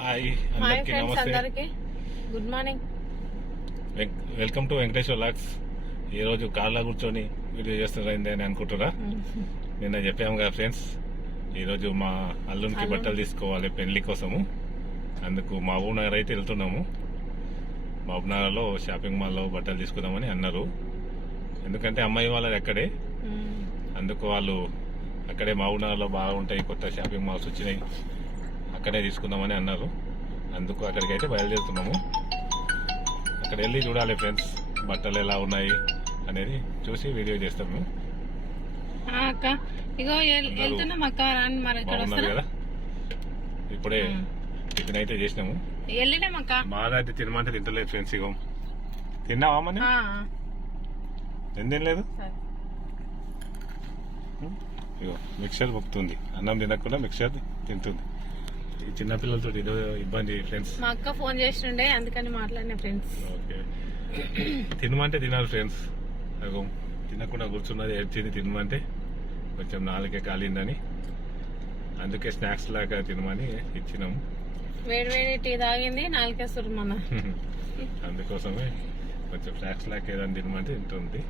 Hi అందరికీ నమస్తే, అందరికి good morning. Welcome to Venkateswara lakhs. ఈరోజు కార్లో కూర్చొని వీడియో చేస్తున్నారైంది అని అనుకుంటారా? నిన్న చెప్పాము కదా ఫ్రెండ్స్, ఈరోజు మా అల్లునికి బట్టలు తీసుకోవాలి పెళ్లి కోసము. అందుకు మహబూబ్ నగర్ అయితే వెళ్తున్నాము. మహబూబ్ నగర్లో షాపింగ్ మాల్లో బట్టలు తీసుకుందామని అన్నారు. ఎందుకంటే అమ్మాయి వాళ్ళది అక్కడే, అందుకు వాళ్ళు అక్కడే మహబూబ్ నగర్లో బాగుంటాయి, కొత్త షాపింగ్ మాల్స్ వచ్చినాయి, అక్కడే తీసుకుందామని అన్నారు. అందుకు అక్కడికి అయితే బయలుదేరుతున్నాము. అక్కడ వెళ్ళి చూడాలి ఫ్రెండ్స్, బట్టలు ఎలా ఉన్నాయి అనేది చూసి వీడియో చేస్తాము. బాగున్నారు కదా. ఇప్పుడే టిఫిన్ అయితే చేసినాము. బాగా అయితే తినమంటే తింటలేదు ఫ్రెండ్స్. ఇగో తిన్నావా మన ఏం తినలేదు. ఇగో మిక్చర్ మొక్కుతుంది, అన్నం తినకుండా మిక్చర్ తింటుంది. ఈ చిన్నపిల్లలతో ఇదో ఇబ్బంది ఫ్రెండ్స్. మా అక్క ఫోన్ చేస్తుండే, అందుకని మాట్లాడిన ఫ్రెండ్స్. ఓకే, తినమంటే తినాలి ఫ్రెండ్స్. అగో తినకుండా కూర్చున్నది, ఏడ్చింది తినమంటే. కొంచెం నాలుగే కాలిందని, అందుకే స్నాక్స్ లాగా తినమని ఇచ్చినాము. వేడి వేడి టీ తాగింది, నాలుగే సుర్మన. అందుకోసమే కొంచెం స్నాక్స్ లాగా ఏదైనా తినమంటే తింటుంది.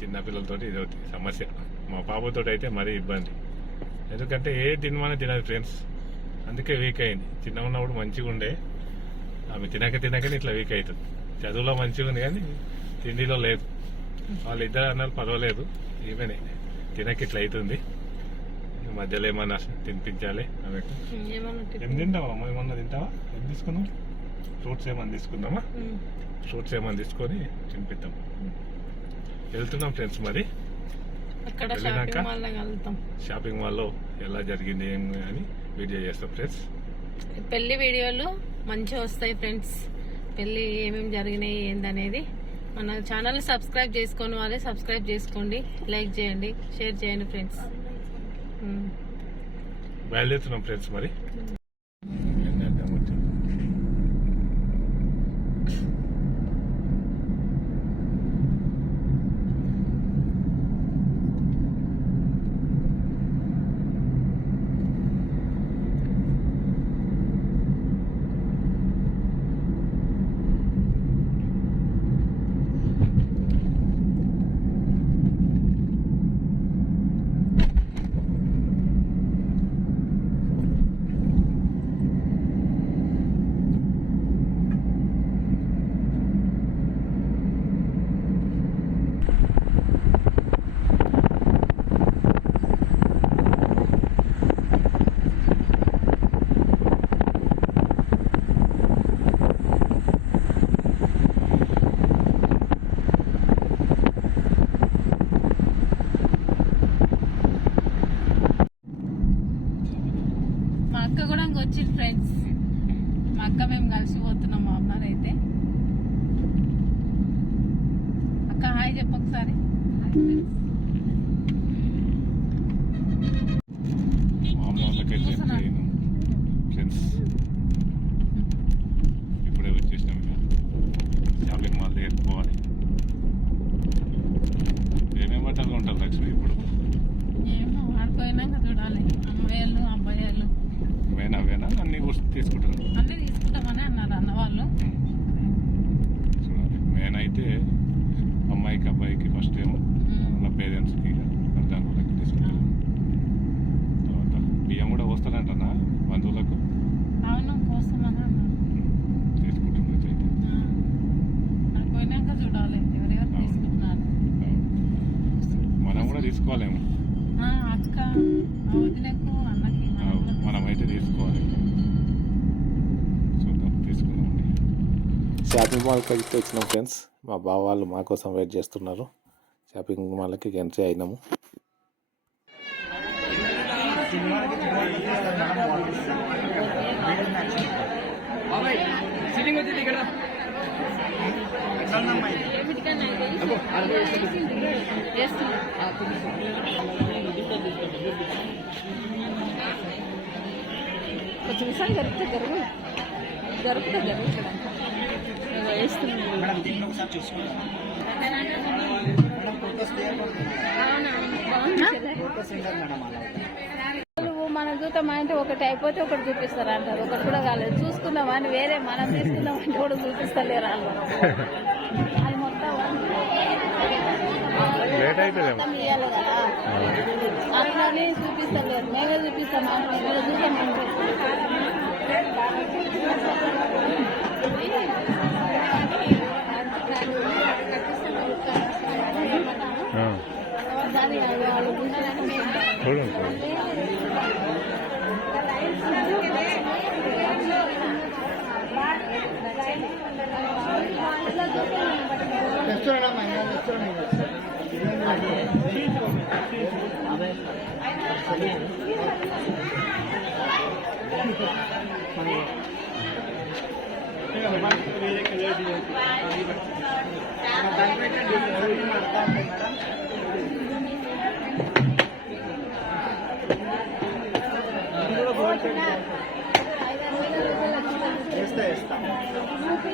చిన్నపిల్లలతో ఇదొకటి సమస్య. మా పాపతో అయితే మరీ ఇబ్బంది, ఎందుకంటే ఏ తినమని తినదు ఫ్రెండ్స్. అందుకే వీక్ అయింది. చిన్న ఉన్నప్పుడు మంచిగా ఉండే, ఆమె తినకనే ఇట్లా వీక్ అవుతుంది. చదువులో మంచిగా ఉంది కానీ తిండిలో లేదు. వాళ్ళిద్దరు అన్నారు పర్వాలేదు, ఈమెనే తినక ఇట్లా అవుతుంది. మధ్యలో ఏమన్నా తినిపించాలి ఆమెకు. ఏం తింటావా అమ్మ? ఏమన్నా తింటావా? ఏం తీసుకున్నాం? ఫ్రూట్స్ ఏమన్నా తీసుకుందామా? ఫ్రూట్స్ ఏమన్నా తీసుకొని తినిపిద్దాం. వెళ్తున్నాం ఫ్రెండ్స్. మరి షాపింగ్ మాల్లో ఎలా జరిగింది ఏం అని వీడియో చేస్తాం ఫ్రెండ్స్. పెళ్లి వీడియోలు మంచిగా వస్తాయి ఫ్రెండ్స్. పెళ్లి ఏమేమి జరిగినాయి ఏందనేది మన ఛానల్ సబ్స్క్రైబ్ చేసుకొని వాళ్ళే సబ్స్క్రైబ్ చేసుకోండి, లైక్ చేయండి, షేర్ చేయండి ఫ్రెండ్స్. బయలుదేరుతున్నాం ఫ్రెండ్స్. మరి అక్క కూడా వచ్చింది ఫ్రెండ్స్. మా అక్క మేము కలిసిపోతున్నాం మా అమ్మారు అయితే. అక్క హాయ్ చెప్పు ఒకసారి. ఇప్పుడే వచ్చేసినాం, షాపింగ్ మాల్ దగ్గరికి పోవాలి. ఏమేమి బట్టలు ఉంటారు లక్ష్మి ఇప్పుడు? ఏమో ఆడిపోయినాక చూడాలి. అమ్మాయిలు అబ్బాయిలు వేనా అన్ని తీసుకుంటారు. అన్నీ తీసుకుంటామని అన్నారు అన్న వాళ్ళు. చూడాలి. మెయిన్ అయితే అమ్మాయికి అబ్బాయికి ఫస్ట్ ఏమో వాళ్ళ పేరెంట్స్కి దాని వాళ్ళకి తీసుకుంటారు. తర్వాత బియ్యం కూడా వస్తారంటనా బంధువులకు? అవును కోసమని అన్నారు. తీసుకుంటున్నారు అయితే ఆడిపోయినాక చూడాలి ఎవరెవరు తీసుకుంటున్నారు. మనం కూడా తీసుకోవాలేమో. అక్క వదినకు అన్నకి మనమైతే తీసుకోవాలి. చూద్దాం, తీసుకున్నామండి. షాపింగ్ మాల్కి అయితే వచ్చినాం ఫ్రెండ్స్. మా బావ వాళ్ళు మా కోసం వెయిట్ చేస్తున్నారు. షాపింగ్ మాల్కి ఎంట్రీ అయినాము. కొంచెం విషయం జరుగుతుంది మనం చూద్దామంటే ఒకటి అయిపోతే ఒకటి చూపిస్తారు అంటారు, ఒకటి కూడా కాలేదు. చూసుకుందామని వేరే మనం తీసుకుందామంటే కూడా చూపిస్తలేరు వాళ్ళు. అది మొత్తం లేట్ అవుతుందేమో. మొత్తం ఇవ్వాలి కదా, అట్లని చూపిస్తలేరు. మేమే చూపిస్తామంటే మీరు చూసామంటే దాని వాళ్ళు చూడండి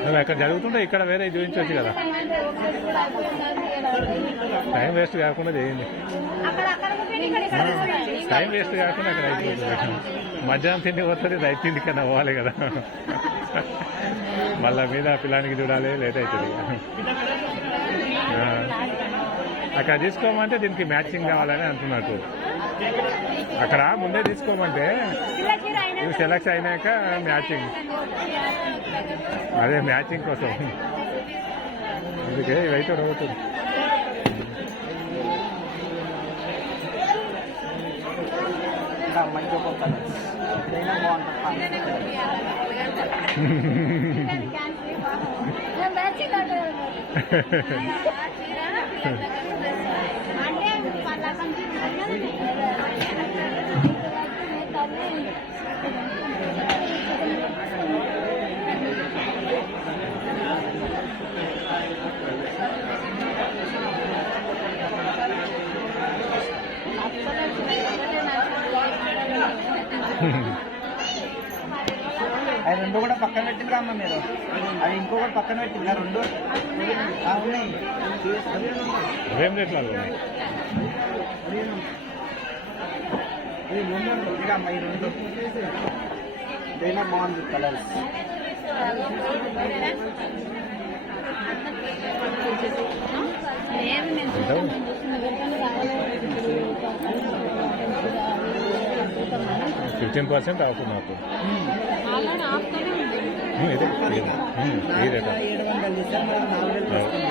నువ్వు ఎక్కడ జరుగుతుంటే ఇక్కడ వేరే చూపించవచ్చు కదా, టైం వేస్ట్ కాకుండా చేయండి. టైం వేస్ట్ కాకుండా అక్కడ అయిపోతుంది. మధ్యాహ్నం తిండి వస్తుంది, రైతు తిండి కన్నా పోవాలి కదా, మళ్ళా మీద పిల్లానికి చూడాలి, లేట్ అవుతుంది. అక్కడ తీసుకోమంటే దీనికి మ్యాచింగ్ కావాలని అంటున్నట్టు. అక్కడ ముందే తీసుకోమంటే ఇవి సెలెక్ట్ అయినాక మ్యాచింగ్, అదే మ్యాచింగ్ కోసం. అందుకే ఇవైతే అవుతుంది. అవి రెండు కూడా పక్కన పెట్టిందిగా అమ్మ మీరు, అవి ఇంకొకటి పక్కన పెట్టిందా రెండు ఉన్నాయి. ఏం రేట్లు ఉన్నాయి ఇక అమ్మ ఈ రెండు ఇదైనా బాగుంది కలర్స్. లేదు నేను చూసాను 15% ఆఫ్ నాకు. ఆల్రెడీ ఆఫ్తోనే ఉంది. ఇదే 700 తీసారు, 4,000 వస్తుంది.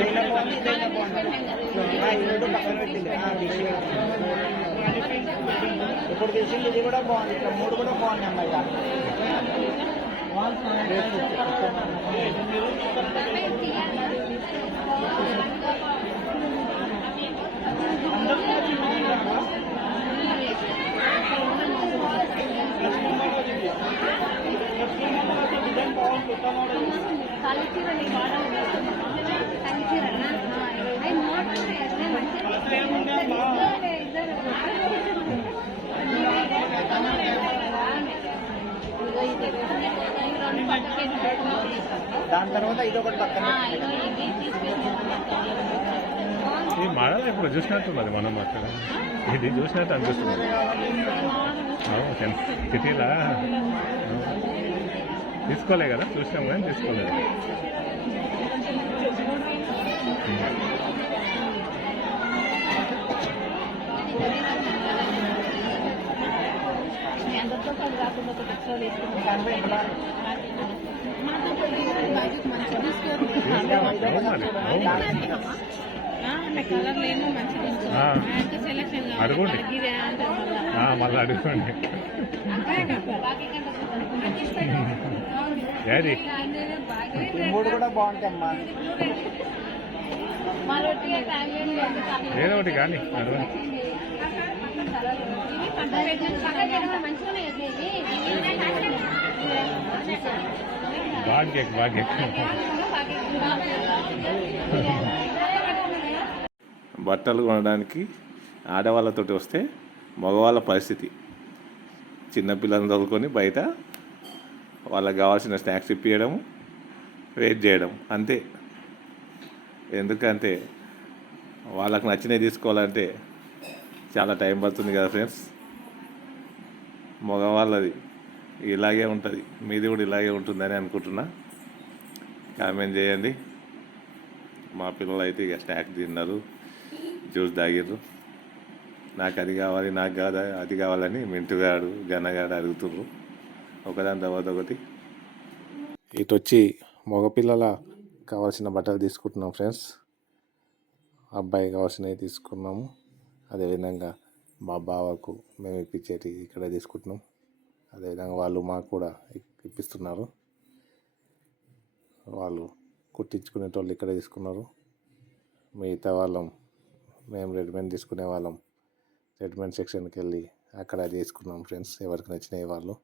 ఇదైనా బాగుంది, ఇదైనా బాగుంది. ఈ రెండు పక్కన పెట్టింది. ఇప్పుడు తీసింది ఇది కూడా బాగుంది, ఇట్లా మూడు కూడా బాగుంది అమ్మాయి. దాని తర్వాత ఇది ఒకటి పక్కన ఈ మోడల్ ఇప్పుడు చూసినట్టున్నది మనం అక్కడ, ఇది చూసినట్టు అనిపిస్తుంది. సిటీలా తీసుకోలే కదా, చూసినాం కానీ తీసుకోలేదు. కలర్ లేని మంచిగా సెలెక్షన్ అడుగుండి, మళ్ళీ అడుగుండి. ఏది మూడు కూడా బాగుంటాయమ్మా. ఏదో ఒకటి కానీ అడగండి. భాగ్యక్ భాగ్యక్ బట్టలు కొనడానికి ఆడవాళ్ళతోటి వస్తే మగవాళ్ళ పరిస్థితి చిన్నపిల్లలను తోలుకొని బయట వాళ్ళకి కావాల్సిన స్నాక్స్ ఇప్పించడం, వెయిట్ చేయడం అంతే. ఎందుకంటే వాళ్ళకి నచ్చినవి తీసుకోవాలంటే చాలా టైం పడుతుంది కదా ఫ్రెండ్స్. మగవాళ్ళది ఇలాగే ఉంటుంది, మీది కూడా ఇలాగే ఉంటుందని అనుకుంటున్నా. కామెంట్ చేయండి. మా పిల్లలు అయితే ఇక స్నాక్స్ తిన్నారు, జ్యూస్ తాగిర్రు. నాకు అది కావాలి, నాకు కాదు అది కావాలని మింటుగాడు గన్నగాడు అడుగుతుర్రు ఒకదాని తర్వాత ఒకటి. ఇటు వచ్చి మగపిల్లల కావాల్సిన బట్టలు తీసుకుంటున్నాం ఫ్రెండ్స్. అబ్బాయి కావాల్సినవి తీసుకున్నాము. అదేవిధంగా మా బావకు మేము ఇప్పించేటి ఇక్కడ తీసుకుంటున్నాం. అదేవిధంగా వాళ్ళు మాకు కూడా ఇప్పిస్తున్నారు. వాళ్ళు కుట్టించుకునేటోళ్ళు ఇక్కడ తీసుకున్నారు. మిగతా వాళ్ళం మేము రెడీమేడ్ తీసుకునే వాళ్ళం రెడీమేడ్ సెక్షన్కి వెళ్ళి అక్కడ తీసుకున్నాం ఫ్రెండ్స్. ఎవరికి నచ్చినవి వాళ్ళు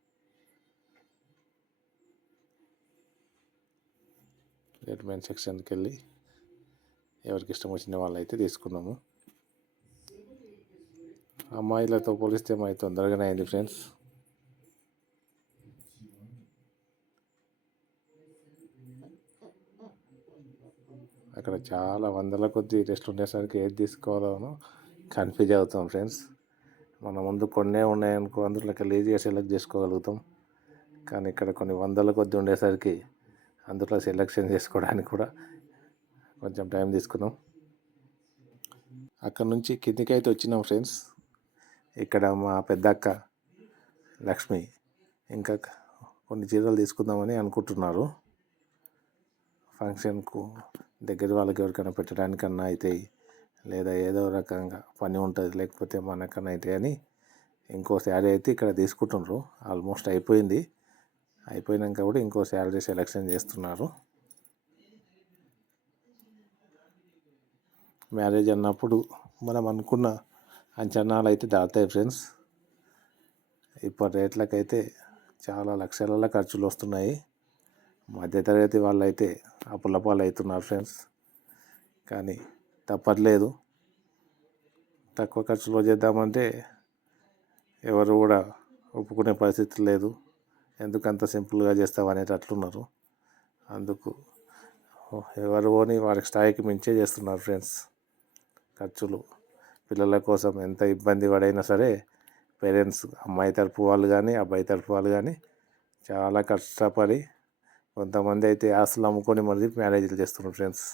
రెడీమేడ్ సెక్షన్కి వెళ్ళి ఎవరికి ఇష్టం వచ్చిన వాళ్ళు అయితే తీసుకున్నాము. అమ్మాయిలతో పోలిస్తే మాది తొందరగానే అయింది ఫ్రెండ్స్. అక్కడ చాలా వందల కొద్ది టెస్ట్ ఉండేసరికి ఏది తీసుకోవాలో కన్ఫ్యూజ్ అవుతాం ఫ్రెండ్స్. మన ముందు కొన్నే ఉన్నాయనుకో, అందులోకి ఈజీగా సెలెక్ట్ చేసుకోగలుగుతాం. కానీ ఇక్కడ కొన్ని వందల కొద్ది ఉండేసరికి అందులో సెలెక్షన్ చేసుకోవడానికి కూడా కొంచెం టైం తీసుకున్నాం. అక్కడ నుంచి కిందికి అయితే వచ్చినాం ఫ్రెండ్స్. ఇక్కడ మా పెద్దక్క లక్ష్మి ఇంకా కొన్ని చీరలు తీసుకుందామని అనుకుంటున్నారు. ఫంక్షన్కు దగ్గర వాళ్ళకి ఎవరికైనా పెట్టడానికన్నా అవుతాయి, లేదా ఏదో రకంగా పని ఉంటుంది, లేకపోతే మనకన్నా అవుతాయి అని ఇంకో శారీ అయితే ఇక్కడ తీసుకుంటున్నారు. ఆల్మోస్ట్ అయిపోయింది. అయిపోయినాక కూడా ఇంకో శారీ సెలెక్షన్ చేస్తున్నారు. మ్యారేజ్ అన్నప్పుడు మనం అనుకున్న అంచనాలు అయితే దాటాయి ఫ్రెండ్స్. ఇప్పుడు రేట్లకైతే చాలా లక్షలలో ఖర్చులు వస్తున్నాయి. మధ్యతరగతి వాళ్ళు అయితే అప్పుల పాలు అవుతున్నారు ఫ్రెండ్స్. కానీ తప్పట్లేదు, తక్కువ ఖర్చులో చేద్దామంటే ఎవరు కూడా ఒప్పుకునే పరిస్థితి లేదు. ఎందుకంత సింపుల్గా చేస్తావు అనేటట్లున్నారు. అందుకు ఎవరు పోని వారికి స్థాయికి మించే చేస్తున్నారు ఫ్రెండ్స్. ఖర్చులు పిల్లల కోసం ఎంత ఇబ్బంది పడైనా సరే పేరెంట్స్, అమ్మాయి తరపు వాళ్ళు కానీ అబ్బాయి తరపు వాళ్ళు కానీ చాలా కష్టపడి కొంతమంది అయితే ఆస్తులు అమ్ముకొని మళ్ళీ మ్యారేజ్లు చేస్తున్నారు ఫ్రెండ్స్.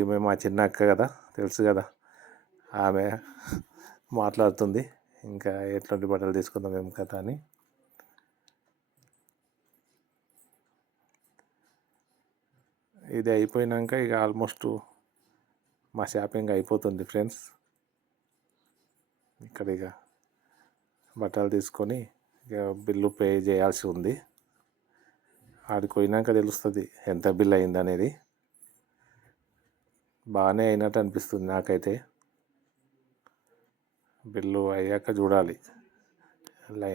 ఈమె మా చిన్న అక్క కదా, తెలుసు కదా, ఆమె మాట్లాడుతుంది ఇంకా ఎట్లాంటి బట్టలు తీసుకుందాం ఏం కదా అని. ఇది అయిపోయినాక ఇక ఆల్మోస్ట్ మా షాపింగ్ అయిపోతుంది ఫ్రెండ్స్. ఇక్కడ ఇక బట్టలు తీసుకొని ఇక బిల్లు పే చేయాల్సి ఉంది. ఆడికి పోయినాక తెలుస్తుంది ఎంత బిల్ అయింది అనేది. బాగానే అయినట్టు అనిపిస్తుంది నాకైతే. బిల్లు అయ్యాక చూడాలి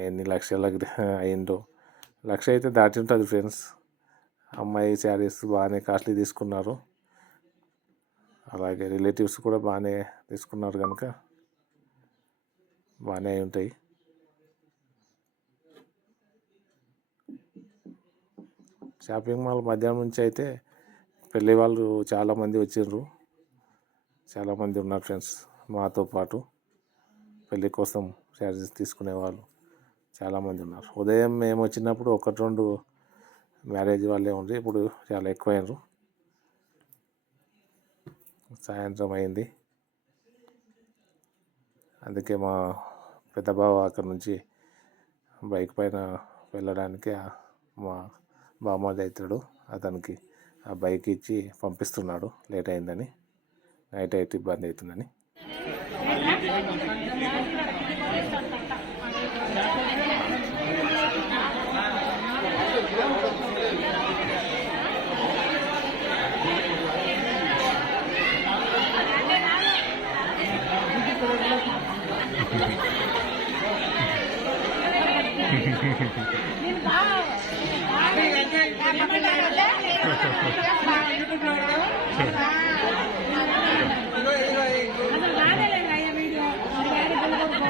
ఎన్ని లక్షలకు అయిందో. 1,00,000 అయితే దాటి ఉంటుంది ఫ్రెండ్స్. అమ్మాయి శారీస్ బాగానే కాస్ట్లీ తీసుకున్నారు. అలాగే రిలేటివ్స్ కూడా బాగానే తీసుకున్నారు కనుక బాగానే ఉంటాయి. షాపింగ్ మాల్ మధ్యాహ్నం నుంచి అయితే పెళ్ళి వాళ్ళు చాలామంది వచ్చిండ్రు. చాలామంది ఉన్నారు ఫ్రెండ్స్ మాతో పాటు. పెళ్ళి కోసం శారీస్ తీసుకునే వాళ్ళు చాలామంది ఉన్నారు. ఉదయం మేము వచ్చినప్పుడు 1-2 మ్యారేజ్ వాళ్ళే ఉండి, ఇప్పుడు చాలా ఎక్కువైనరు. సాయంత్రం అయింది. అందుకే మా పెద్ద బావ అక్కడ నుంచి బైక్ పైన వెళ్ళడానికి మా బామ్మది అవుతాడు, అతనికి ఆ బైక్ ఇచ్చి పంపిస్తున్నాడు. లేట్ అయిందని, నైట్ అయితే ఇబ్బంది అవుతుందని.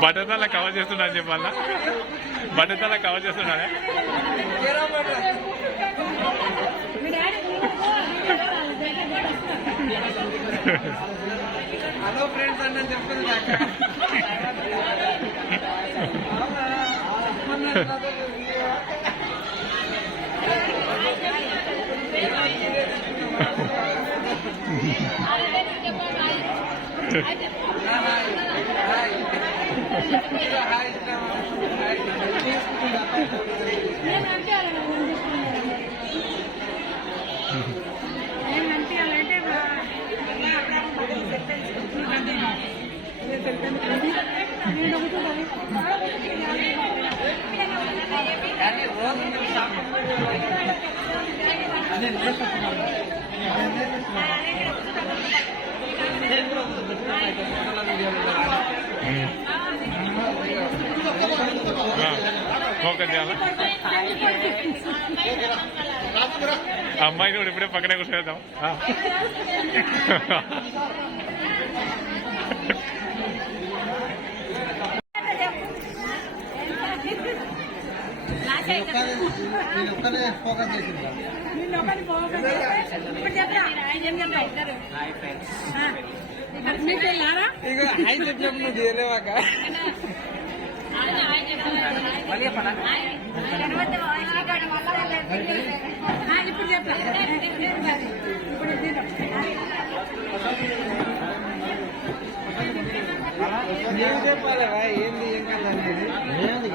బట్టతల కవర్ చేస్తున్నా అని చెప్పాలా బట్టతల కవర్ చేస్తున్నానే హలో ఫ్రెండ్స్ అన్న చెప్తుంది ఫోకస్ చేయాలా అమ్మాయిని కూడా ఇప్పుడే పక్కనే కూర్చోద్దాం ఫోకస్ చేసిందా ఇక హాయ్ చెప్పినప్పుడు నువ్వు తీరేవాక ఇప్పుడు చెప్పాలి ఏం చెప్పాలి ఏంది ఏం కదా అనేది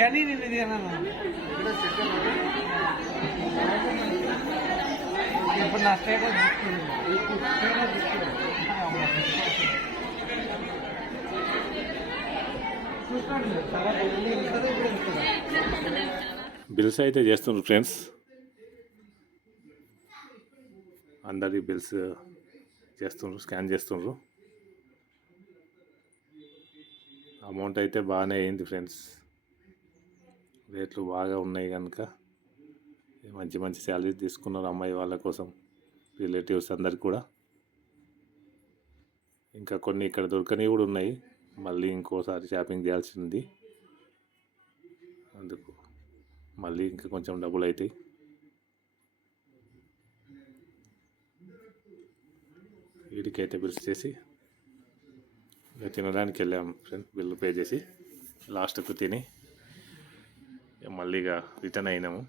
గని నిన్ను తినన్నా ఇప్పుడు నా స్టేటస్ బిల్స్ అయితే చేస్తున్నారు ఫ్రెండ్స్ అందరి బిల్స్ చేస్తున్నారు స్కాన్ చేస్తున్నారు అమౌంట్ అయితే బాగానే అయింది ఫ్రెండ్స్ రేట్లు బాగా ఉన్నాయి కనుక మంచి మంచి శాలరీ తీసుకున్నారు అమ్మాయి వాళ్ళ కోసం రిలేటివ్స్ అందరికి కూడా ఇంకా కొన్ని ఇక్కడ దొరకనివి కూడా ఉన్నాయి మళ్ళీ ఇంకోసారి షాపింగ్ చేయాల్సింది అందుకు మళ్ళీ ఇంకా కొంచెం డబ్బులు అవుతాయి వీడికైతే బిల్స్ చేసి ఇక తినడానికి వెళ్ళాం ఫ్రెండ్స్ బిల్లు పే చేసి లాస్ట్కు తిని మళ్ళీ ఇక రిటర్న్ అయినాము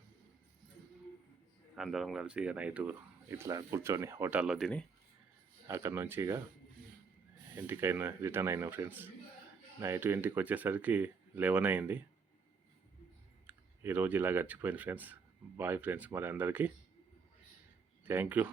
అందరం కలిసి ఇక నైట్ ఇట్లా కూర్చొని హోటల్లో తిని అక్కడ నుంచి ఇక ఇంటికైనా రిటర్న్ అయినాం ఫ్రెండ్స్ నైట్ ఇంటికి వచ్చేసరికి 11 అయింది ఈరోజు ఇలా గడిచిపోయింది ఫ్రెండ్స్ బాయ్ ఫ్రెండ్స్ మరి అందరికీ థ్యాంక్ యూ